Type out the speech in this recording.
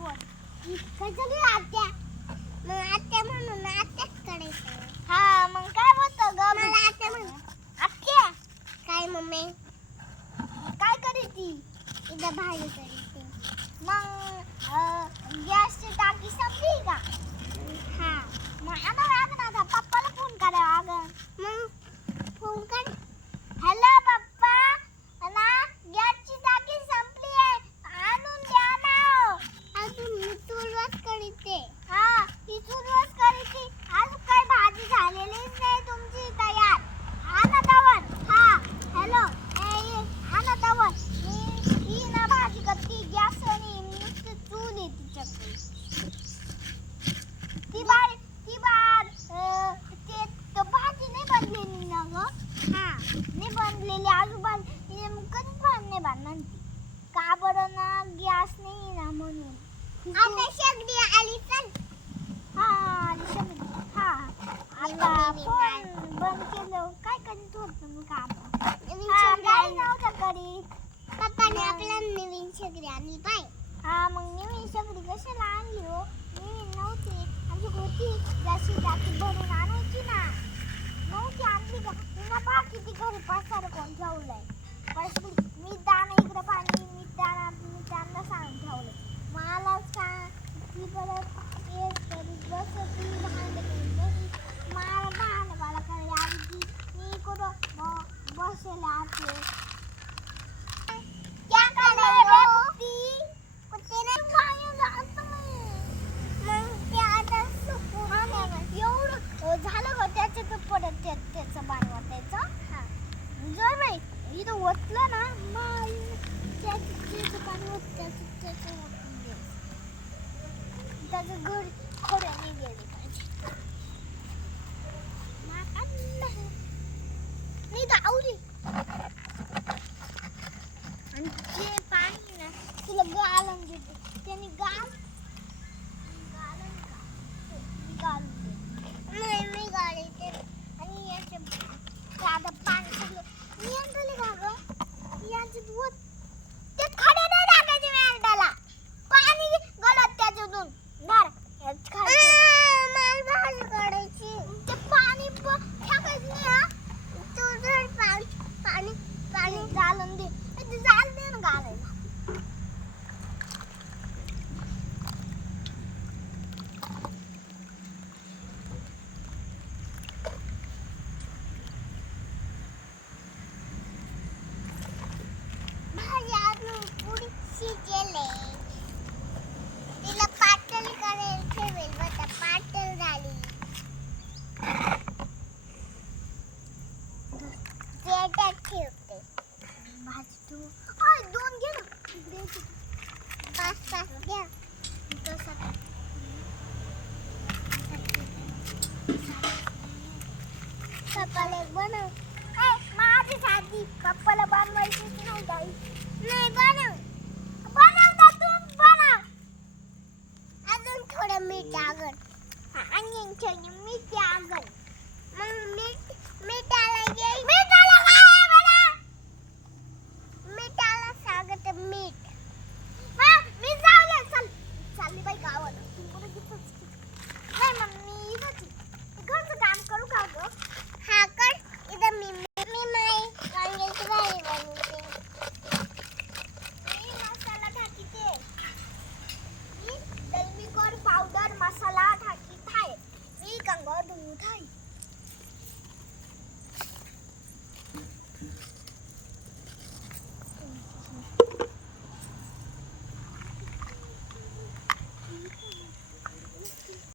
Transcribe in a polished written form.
कधी आत्या मग आत्या म्हणून आत्याच करायचं. हा मग काय होतं ग? मला आत्या म्हण. आत्या काय मम्मी काय करीती? इथं भाजी करते. मग गॅसची टाकी संपली का? हा मग आणावं लागेल आता पप्पाला फोन करावा लागेल. मग फोन कर. हॅलो पप्पा, ना गॅसची टाकी संपली आहे, आणून द्या ना. अजून मी तुलाच करते. हा ती सुरुवात करायची. आज काय भाजी झालेलीच नाही तुमची तयार. आणा तवर. हा हॅलो आणा तवर. ही ना भाजी करती गॅस आणि नुसतं चूल आहे तिच्याकडे. ती भाजी नाही बनलेली ना ग. हा नाही बनलेली आजूबाजू कधीच नाही बनणार ती. का बरं ना गॅस नाही ना म्हणून. आता शेगडी आली चल. हा हा आता फोन बंद केलं. काय करीत होतो मी काम? काय नव्हतं करीत. पप्पाने आपल्याला नवीन शेगडी आणली पाय. हा मग नवीन शेगडी कशाला आणली हो? नवीन नव्हती आमची होती. जशी टाकी भरून आणायची ना, नव्हती आणली का? पुन्हा पहा किती घरी पसार कोण ठेवलंय. मी दाणा इकडं पाणी मी त्यांना सांगून ठेवलंय. मलाच का ती परत तेच करीत बसती, भांडे करीत बसती. मला भांडवाला करायला आली की मी कुठं बसेल आते. क्या कर रहे हो कुत्ती? कुत्ते नाही पाणी जातं मग ते आता सुकून एवढं झालं का त्याच्यात परत त्याचं बाण वाटायचं. हा जर बाई इथं ओतलं ना मग त्याचं पाणी होत त्याचं त्याचं घर खोड्याने गेले पाहिजे. नाही गावली. आणि ते पाणी ना तुला गाळून देते. त्याने गाळून नाही मी गाडीते. आणि याचे आता पाणी सगळं मी आणले का ग? याचे दूध ते खडे नाही टाकायचे मी अंडाला. पाणी गळत त्याच्यातून धार खाली मला भाजी काढायची. ते पाणी टाकायचं नाही. हा तू जर पाणी पाणी घालून दे. ते जाल दे ना घालायला. भाजी अजून पुढे शिजेले. तिला पातळ करायला ठेवेल बघा. पातळ झाली. प्लेटात ठेवते. भाजी तू दोन घे ना. पाच घ्या. तसं पप्पाला एक बनव. माझी साधी पप्पाला बनवायचीच नाही काही. नाही बनव. बनवता तू बनव. अजून थोडं मीठ टाकल. आणि मीठ टाकल. मग मीठ